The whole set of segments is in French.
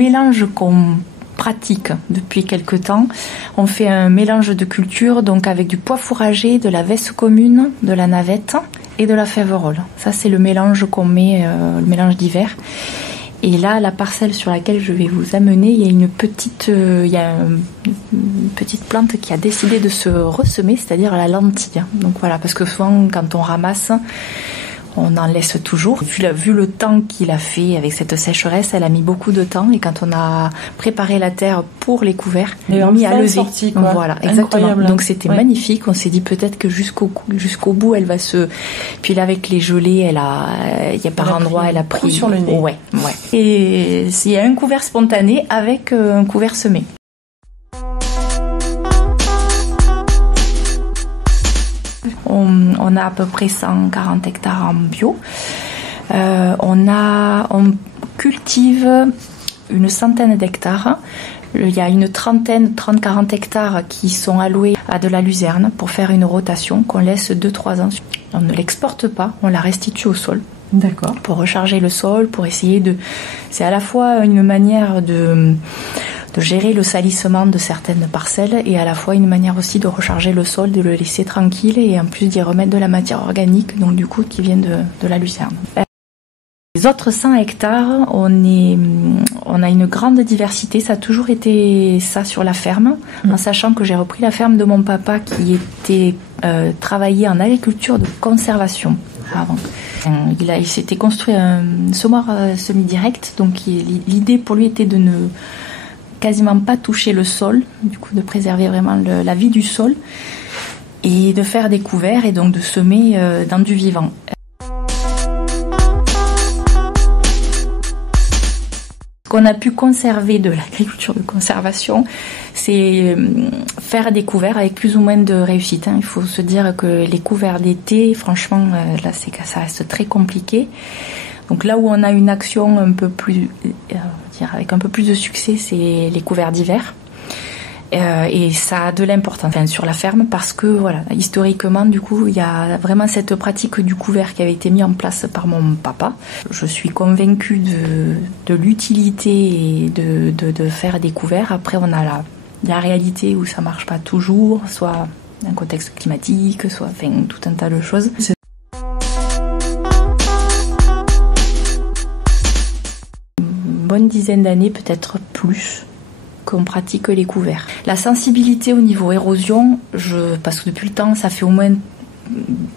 mélange qu'on pratique depuis quelque temps. On fait un mélange de cultures, donc avec du pois fourragé, de la veste commune, de la navette et de la fèverolle. Ça, c'est le mélange qu'on met, le mélange d'hiver. Et là, la parcelle sur laquelle je vais vous amener, il y a une petite plante qui a décidé de se ressemer, c'est-à-dire la lentille. Donc voilà, parce que souvent, quand on ramasse, on en laisse toujours. Vu le temps qu'il a fait avec cette sécheresse, elle a mis beaucoup de temps. Et quand on a préparé la terre pour les couverts, on a mis à lever. Sortie, quoi. Voilà, exactement. Incroyable. Donc c'était magnifique. On s'est dit peut-être que jusqu'au bout, elle va se. Puis là, avec les gelées, il y a par endroits, elle a pris sur le nez. Ouais. Et il y a un couvert spontané avec un couvert semé. On a à peu près 140 hectares en bio. On cultive une centaine d'hectares. Il y a une 30-40 hectares qui sont alloués à de la luzerne pour faire une rotation qu'on laisse 2-3 ans. On ne l'exporte pas, on la restitue au sol. D'accord. Pour recharger le sol, pour essayer de... C'est à la fois une manière de gérer le salissement de certaines parcelles et à la fois une manière aussi de recharger le sol, de le laisser tranquille et en plus d'y remettre de la matière organique, donc du coup qui vient de la lucerne. Les autres 100 hectares, on a une grande diversité, ça a toujours été ça sur la ferme, en sachant que j'ai repris la ferme de mon papa qui était travaillé en agriculture de conservation avant. Il s'était construit un semoir semi-direct, donc l'idée pour lui était de ne quasiment pas toucher le sol, du coup de préserver vraiment la vie du sol et de faire des couverts et donc de semer dans du vivant. Ce qu'on a pu conserver de l'agriculture de conservation, c'est faire des couverts avec plus ou moins de réussite. Il faut se dire que les couverts d'été, franchement, là ça reste très compliqué. Donc là où on a une action un peu plus, avec un peu plus de succès, c'est les couverts d'hiver. Et ça a de l'importance sur la ferme parce que voilà, historiquement, du coup, il y a vraiment cette pratique du couvert qui avait été mise en place par mon papa. Je suis convaincue de l'utilité et de faire des couverts. Après, on a la réalité où ça marche pas toujours, soit un contexte climatique, soit tout un tas de choses. Bonne dizaine d'années, peut-être plus, qu'on pratique les couverts. La sensibilité au niveau érosion, parce que depuis le temps, ça fait au moins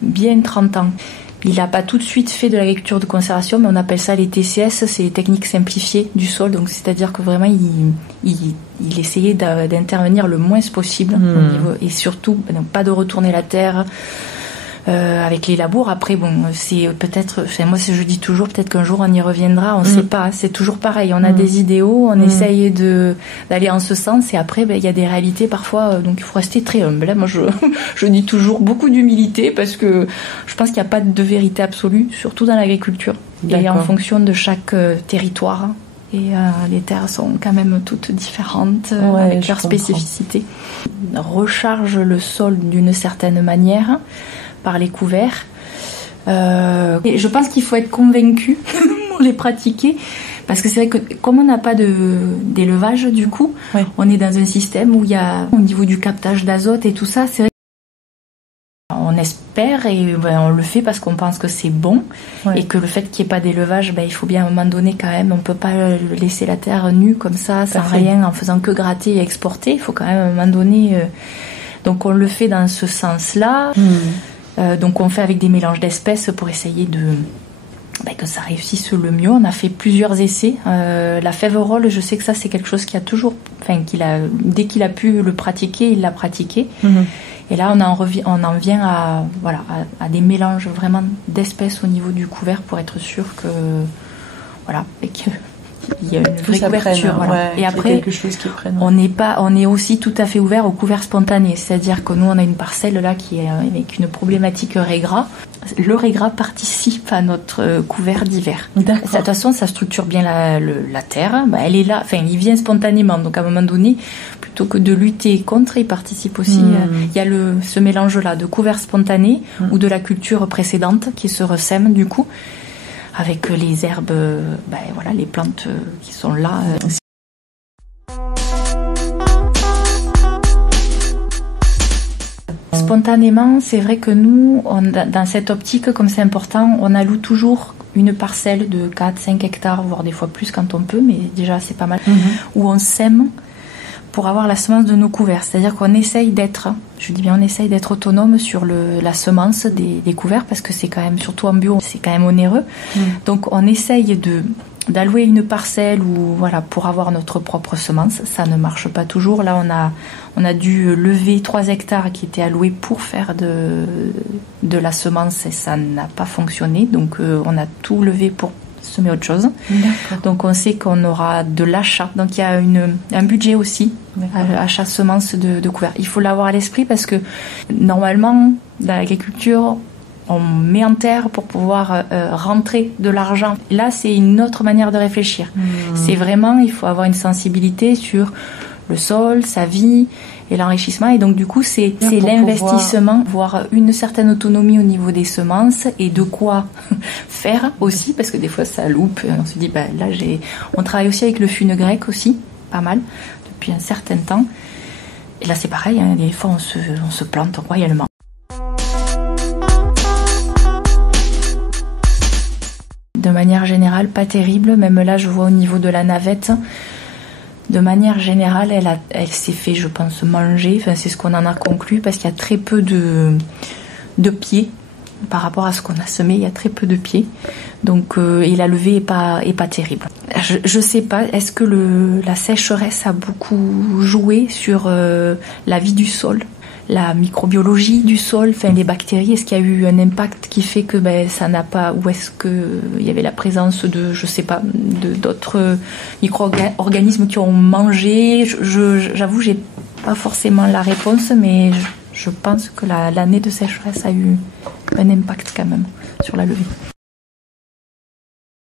bien 30 ans. Il n'a pas tout de suite fait de l'agriculture de conservation, mais on appelle ça les TCS, c'est les techniques simplifiées du sol. Donc c'est-à-dire que vraiment, il essayait d'intervenir le moins possible au niveau, et surtout pas de retourner la terre. Avec les labours, après c'est peut-être, moi je dis toujours peut-être qu'un jour on y reviendra, on ne sait pas, c'est toujours pareil, on a des idéaux, on essaye d'aller en ce sens et après il y a des réalités parfois, donc il faut rester très humble. Moi je dis toujours beaucoup d'humilité parce que je pense qu'il n'y a pas de vérité absolue, surtout dans l'agriculture. D'accord. Et en fonction de chaque territoire. Et les terres sont quand même toutes différentes avec leurs spécificités. On recharge le sol d'une certaine manière par les couverts. Et je pense qu'il faut être convaincu pour les pratiquer, parce que c'est vrai que comme on n'a pas d'élevage du coup, on est dans un système où il y a au niveau du captage d'azote et tout ça, c'est vrai on espère et on le fait parce qu'on pense que c'est bon et que le fait qu'il n'y ait pas d'élevage, il faut bien à un moment donné quand même, on ne peut pas laisser la terre nue comme ça, sans rien, en faisant que gratter et exporter, il faut quand même à un moment donné... Donc on le fait dans ce sens-là. Donc on fait avec des mélanges d'espèces pour essayer que ça réussisse le mieux. On a fait plusieurs essais. La fèverolle, je sais que ça c'est quelque chose qui a toujours, dès qu'il a pu le pratiquer, il l'a pratiqué. Et là on en vient à des mélanges vraiment d'espèces au niveau du couvert pour être sûr que il y a une vraie couverture. Et après, on est aussi tout à fait ouvert au couvert spontané. C'est-à-dire que nous, on a une parcelle là qui est avec une problématique régras. Le régras participe à notre couvert d'hiver. De toute façon, ça structure bien la terre. Elle est là, il vient spontanément. Donc à un moment donné, plutôt que de lutter contre, il participe aussi. Il y a ce mélange-là de couvert spontané ou de la culture précédente qui se ressème du coup. Avec les herbes, les plantes qui sont là. Spontanément, c'est vrai que nous, dans cette optique, comme c'est important, on alloue toujours une parcelle de 4-5 hectares, voire des fois plus quand on peut, mais déjà c'est pas mal, où on sème pour avoir la semence de nos couverts. C'est-à-dire qu'on essaye d'être, je dis bien on essaye d'être autonome sur la semence des couverts, parce que c'est quand même, surtout en bio, c'est quand même onéreux. Donc on essaye d'allouer une parcelle ou voilà pour avoir notre propre semence. Ça ne marche pas toujours. Là on a dû lever 3 hectares qui étaient alloués pour faire de la semence et ça n'a pas fonctionné. Donc on a tout levé pour semer autre chose. D'accord. Donc on sait qu'on aura de l'achat. Donc il y a un budget aussi, achat semence de couverts. Il faut l'avoir à l'esprit parce que normalement dans l'agriculture on met en terre pour pouvoir rentrer de l'argent. Là, c'est une autre manière de réfléchir. C'est vraiment, il faut avoir une sensibilité sur le sol, sa vie et l'enrichissement. Et donc, du coup, c'est l'investissement, voir une certaine autonomie au niveau des semences et de quoi faire aussi, parce que des fois, ça loupe. On se dit, là, on travaille aussi avec le fune grec aussi, pas mal, depuis un certain temps. Et là, c'est pareil, hein, des fois, on se plante royalement. De manière générale, pas terrible. Même là, je vois au niveau de la navette, de manière générale, elle s'est fait, je pense, manger. Enfin, c'est ce qu'on en a conclu, parce qu'il y a très peu de pieds par rapport à ce qu'on a semé. Il y a très peu de pieds. Donc, et la levée est pas terrible. Je sais pas. Est-ce que la sécheresse a beaucoup joué sur la vie du sol? La microbiologie du sol, enfin les bactéries, est-ce qu'il y a eu un impact qui fait que ça n'a pas, ou est-ce qu'il y avait la présence de, je sais pas, d'autres micro-organismes qui ont mangé? J'avoue, j'ai pas forcément la réponse, mais je pense que l'année de sécheresse a eu un impact quand même sur la levée.